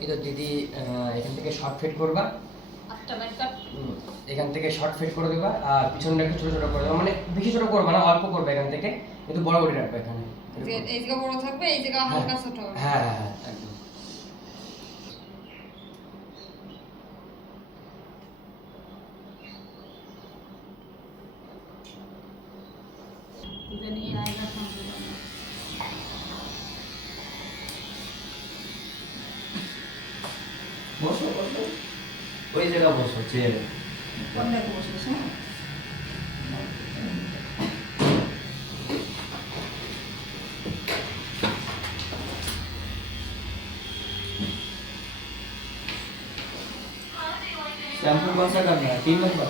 এই তো দিদি এখান থেকে শর্ট ফিট করবা, এখান থেকে শর্ট ফিট করে দেবা, আর পিছনটা একটু ছোট ছোট করে দেবা, মানে বেশি ছোট করবা না, অল্প করবে এখান থেকে, কিন্তু বড় করে রাখবে এখানে। এই জায়গা বড় থাকবে, এই জায়গা হালকা ছোট হবে। হ্যাঁ হ্যাঁ হ্যাঁ একদম। বসো বসো, ওই জায়গা বসো চেয়ারে। शैम्पू कौन सा करना है? 3 नंबर।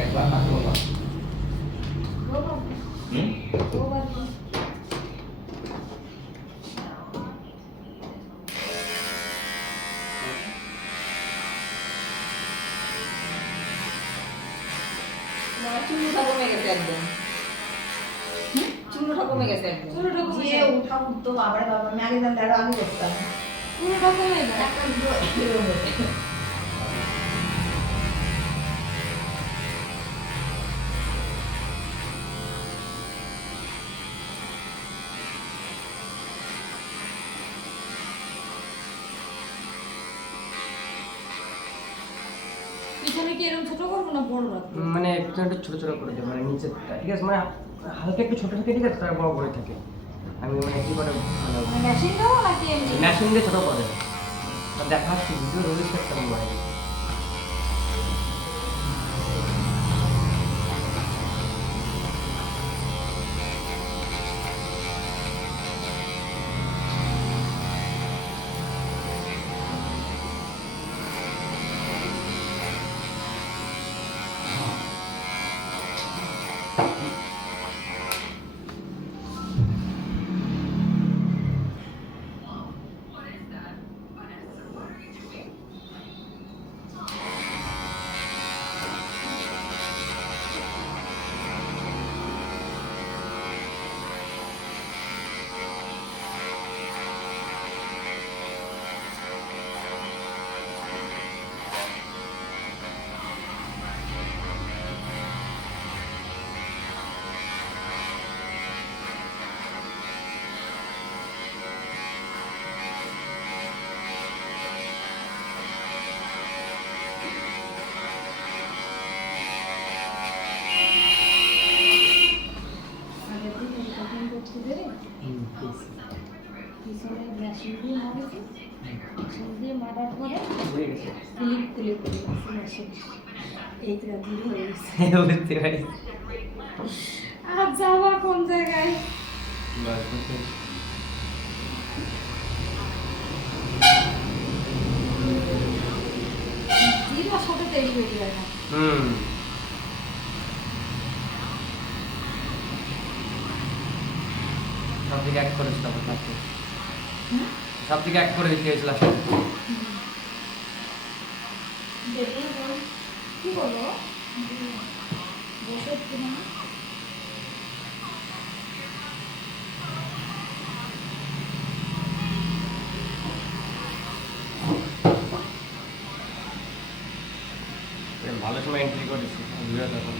एक बार हाथ धोना। চুলটা কমে গেছে একদম। চুলটা কমে গেছে একদম। চুলটা কমে যে উঠা উঠতো বাবার বাবা আমি আগে জানলে আরো আগে করতাম। চুলটা কমে গেছে। একটা ভিডিও এরকম হতো। পিছনে কি এরকম ছোট করবো না বড় রাখবো? মানে পিছনটা ছোট ছোট করে দেবো, মানে নিচে, ঠিক আছে, মানে হালকা একটু ছোট থাকে, ঠিক আছে, তার বড় করে থাকে। আমি মানে কি করে ভালো মেশিন দাও নাকি এমনি? মেশিন দিয়ে ছোট করে দেখাচ্ছি, ভিডিও রিলিজ করতে মোবাইল। পিছনে মেশিন দিয়ে মারেছি, মেশিন দিয়ে মারার পরে হয়ে গেছে। ক্লিপ ক্লিপ করে দিয়েছি মেশিন। এই তো দূর হয়ে গেছে। বুঝতে পারি। আর যাওয়া কোন জায়গায়? বাস বুঝতে পারি। জিরা সাথে তৈরি হয়ে যায় না। সব দিকে এক করে দিতে হবে, সব দিকে এক করে দিতে হয়েছিল আসলে। দেখুন কি বলো, বসে একটু না। ভালো সময় এন্ট্রি করেছি ভিডিও তখন।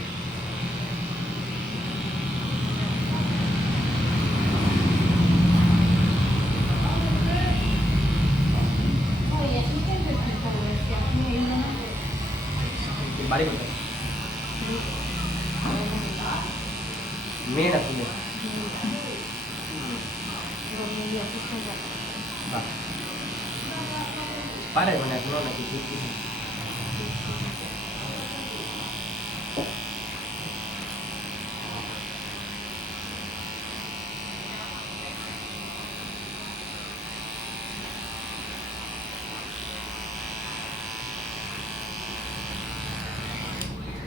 ওই এখন কেন দেখতে পাবো আপনি এই না বাড়ি কোথায়? মেয়ে না তুমি? বাহ, পারে মানে এখনো নাকি ঠিক ঠিক।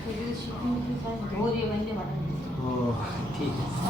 বুঝেছি। ধরে বাইন্দে পাঠান ও ঠিক আছে।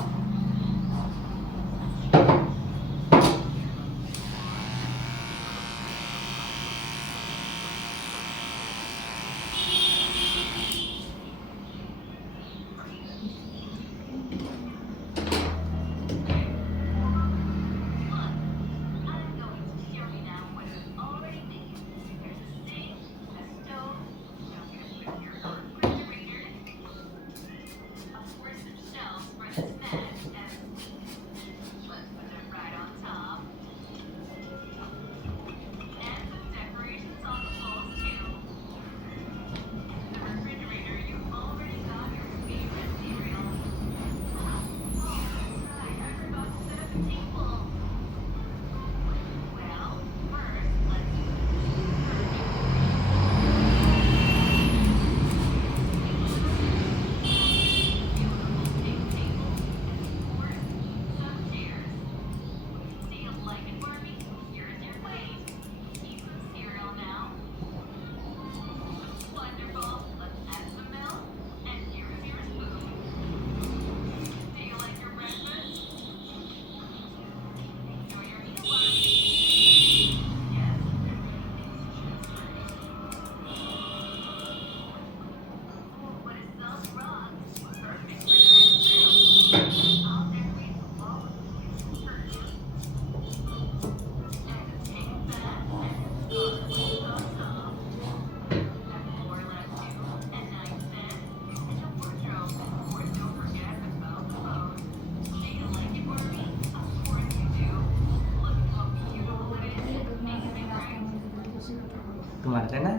তোমার তাই না?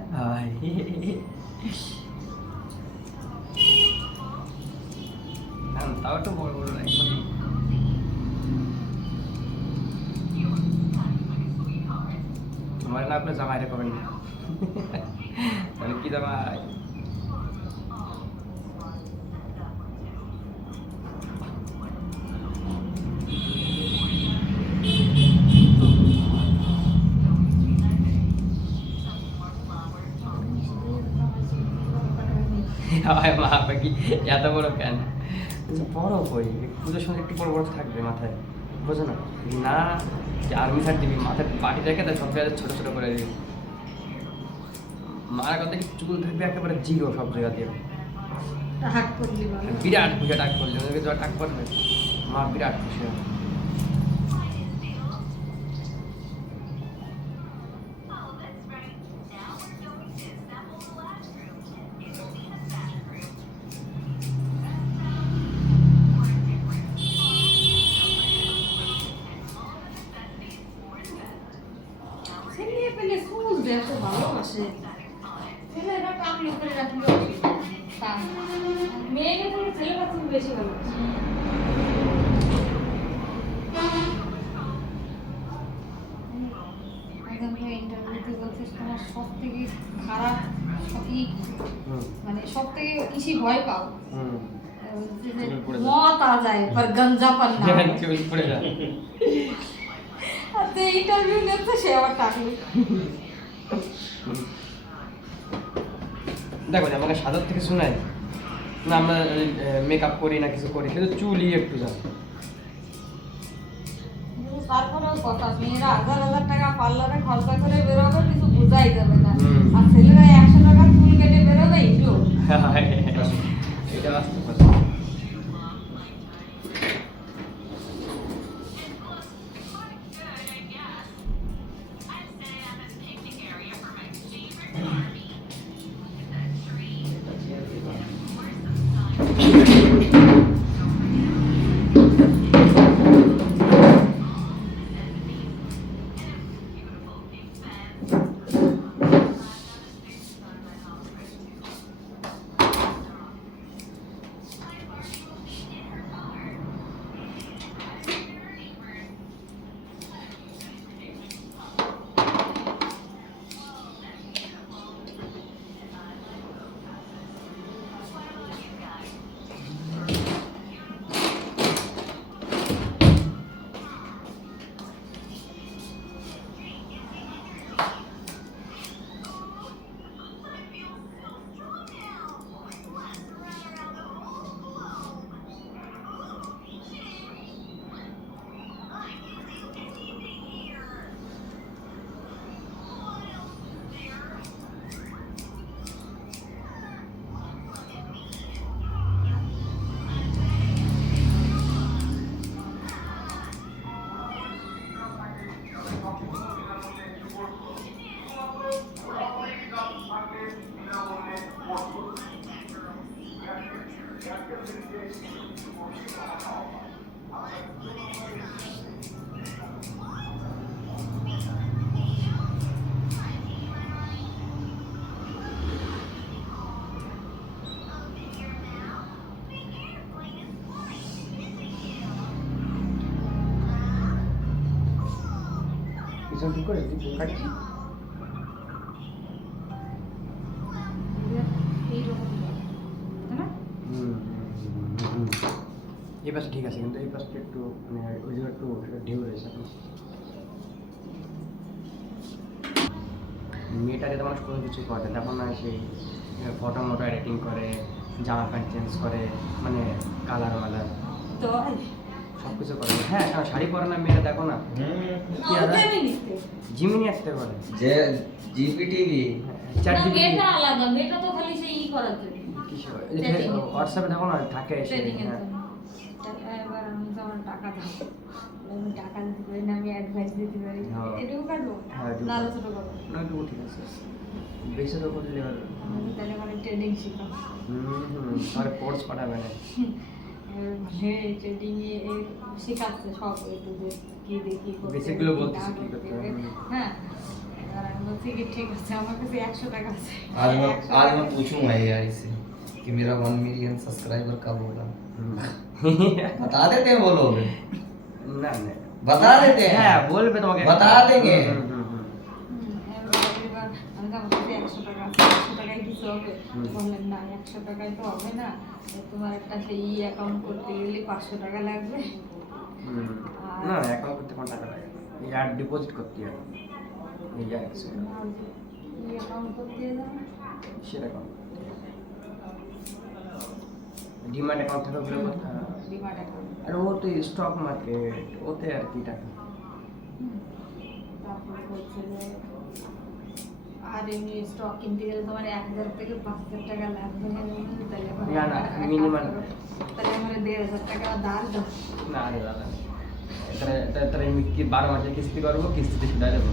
তাও তো বড় বড় একসাথে। তোমার না আপনার জামাইরে করবেন না তাহলে কি জামাই? মা পাখি এত বড় কেন? বড় কই পুজোর সময় একটু বড় বড় থাকবে মাথায়, বোঝো না? না আর্মি থাক দিবি মাথায় বাটি রেখে তাই সব জায়গায় ছোটো ছোটো করে দিবি। মার কথা কি চুল থাকবে একেবারে জিরো সব জায়গা দিয়ে, হাত করলি বলো বিরাট খুশি টাক করলে ওদেরকে যা টাক করবে মা বিরাট খুশি হবে। ছেলে পেলে ফুল এত ভালোবাসে, ছেলেরা টাকলি করে রাখলে অসুবিধা নেই। মেয়েকে থেকে ছেলেরা খুব বেশি ভালোবাসে। ইন্টারভিউতে বলছিস তোমার সব থেকে খারাপ মানে সব থেকে কিসি ভয় পাও? मौत आ जाए पर गंजा पर ना चुल पड़े जा ते इंटरव्यू ने तो शेवा टाकली। দেখো আমাকে সাদার থেকে শোনায় না, আমরা মেকআপ করি না কিছু করি, শুধু চুলই একটু যা। তারপরেও কথা, মেয়েরা 1000 টাকা পার্লারে খরচা করে বেরোবে, কিছু বোঝাই যাবে না। আর ছেলেরা 100 টাকা চুল কেটে বেরোবে একটু এটা আসতে পারে। পিছন ঠিক করে দিই কাটছি এইরকম তাই না? এই পাশে ঠিক আছে কিন্তু এই পাশটা একটু মানে ওই জায়গা একটু ঢেউ রয়েছে মেয়েটাকে তো মানুষ কোনো কিছু করে তেমন না সেই ফটো মোটো এডিটিং করে জামা প্যান্ট চেঞ্জ করে মানে কালার মালার তো সব কিছু করে হ্যাঁ কারণ শাড়ি পরে না মেয়েটা দেখো না কি আর আমি নিতে জিমিনি আসতে পারে যে জিপিটিভি চ্যাট না, জিপিটি মেয়েটা আলাদা, মেয়েটা তো খালি সেই ই করার জন্য। Chatting এর। হোয়াটসঅ্যাপে দেখো না থাকে সে, Trading এর হ্যাঁ। জন্য। এবার আমি তো আমার টাকা দাও। আমি টাকা দিতে পারি না, আমি অ্যাডভাইস দিতে পারি। হ্যাঁ। এটুকু কাটবো? হ্যাঁ, এটুকু। না, ছোট করবো। না একটু ঠিক আছে বেশি তো করলে আর আমি তাহলে মানে ট্রেডিং শিখলাম। আর কোর্স পাঠাবে না এবার বলে ট্রেডিং এ শেখাচ্ছে সব একটু যে কি দেখি করতে Basic গুলো হবে, কি বলতেছে না কি করতে হবে। হবে। হ্যাঁ। এবার আমি বলছি কি ঠিক আছে, আমার কাছে 100 টাকা আছে। आज 100 मैं आज টাকা। मैं पूछूंगा एआई से कि मेरा 1 मिलियन सब्सक्राइबर कब होगा बता देते हैं वो लोग না না बता देते हैं হ্যাঁ বলবে তোমাকে बता देंगे এবার আমি তো আমার কাছে 100 টাকা আছে, 100 টাকায় কিছু হবে? বললেন না, 100 টাকায় তো হবে না, তোমার একটা সেই অ্যাকাউন্ট করতে গেলে 500 টাকা লাগবে। না অ্যাকাউন্ট করতে কোন টাকা লাগে এই আর ডিপোজিট করতে হবে এই যা কিছু ই অ্যাকাউন্ট করতে যাবে সেরকম ডিমান্ড অ্যাকাউন্ট থেকে ওগুলো করতে হবে ডিমার্ট অ্যাকাউন্ট। আর ও তো স্টক মার্কেট ওতে আর কি টাকা তারপর বলছে যে আর এমনি স্টক কিনতে গেলে তোমার 1000 থেকে 5000 টাকা লাগবে, তাহলে আমার না, না, এক কাজ minimum। করো, তাহলে আমার 1500 টাকা ধার দাও। না আরে দাদা তাহলে আমি কি 12 মাসে কিস্তি করবো কিস্তিতে শুধু দেবো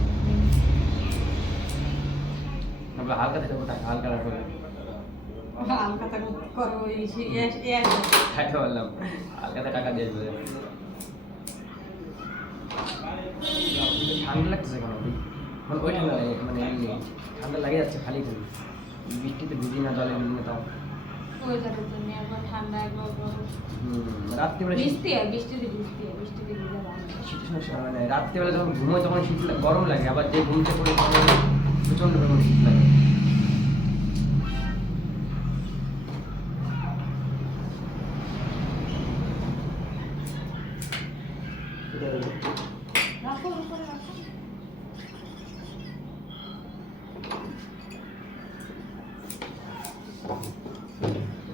আমরা হালকা দেবো টাকা হালকা রাখবো হালকা টাকা করো, এই খাইতে পারলাম হালকাতে টাকা দিয়ে দেবো ঠান্ডা লাগতেছে কেন মানে ওই ঠান্ডা লাগে মানে এমনি ঠান্ডা লাগে যাচ্ছে খালি খালি বৃষ্টিতে ভিজি না জলে ভিজি না তাও ওয়েদারের জন্য একবার ঠান্ডা একবার গরম। রাত্রিবেলা বৃষ্টিতে ভিজে ভালো। শীতের সমস্যা মানে রাত্রিবেলা যখন ঘুমোয় তখন শীত লাগে গরম লাগে আবার যে ঘুমতে পড়ে তখন প্রচণ্ড পরিমাণে শীত লাগে রাখো, উপরে রাখো।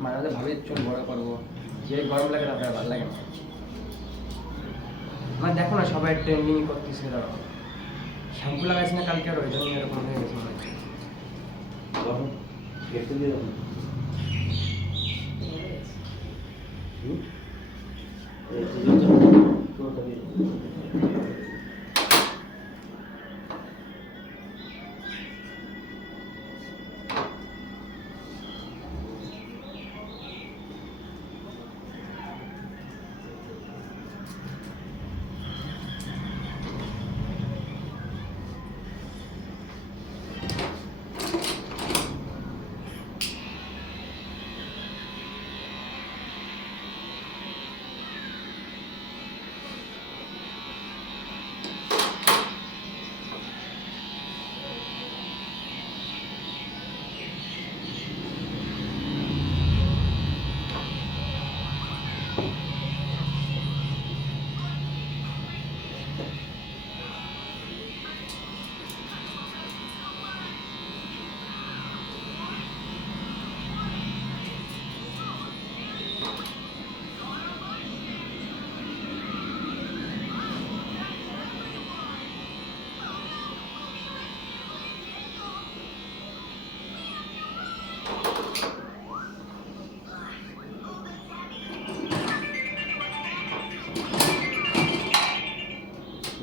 মাঝে মাঝে ভাবি চুল বড় করবো যে গরম লাগে তাতে আর ভালো লাগে না মানে দেখো না সবাই ট্রেন্ডিং করতেছে ধরো শ্যাম্পু লাগাইছি না কালকে আর ওই জন্য এরকম হয়ে গেছে মনে হচ্ছে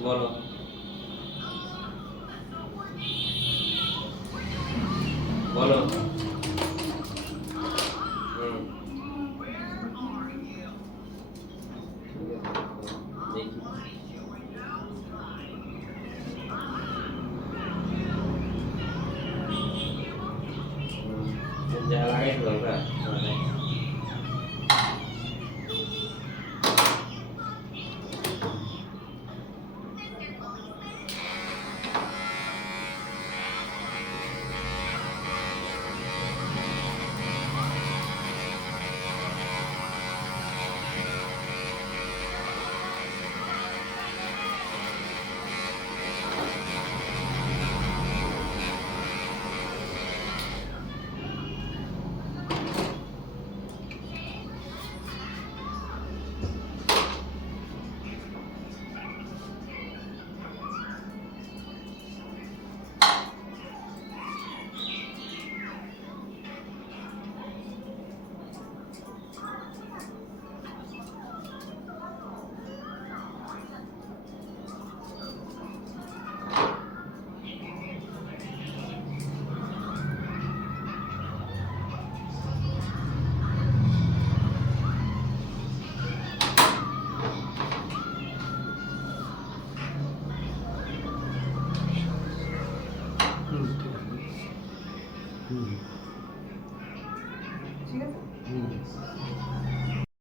बोलो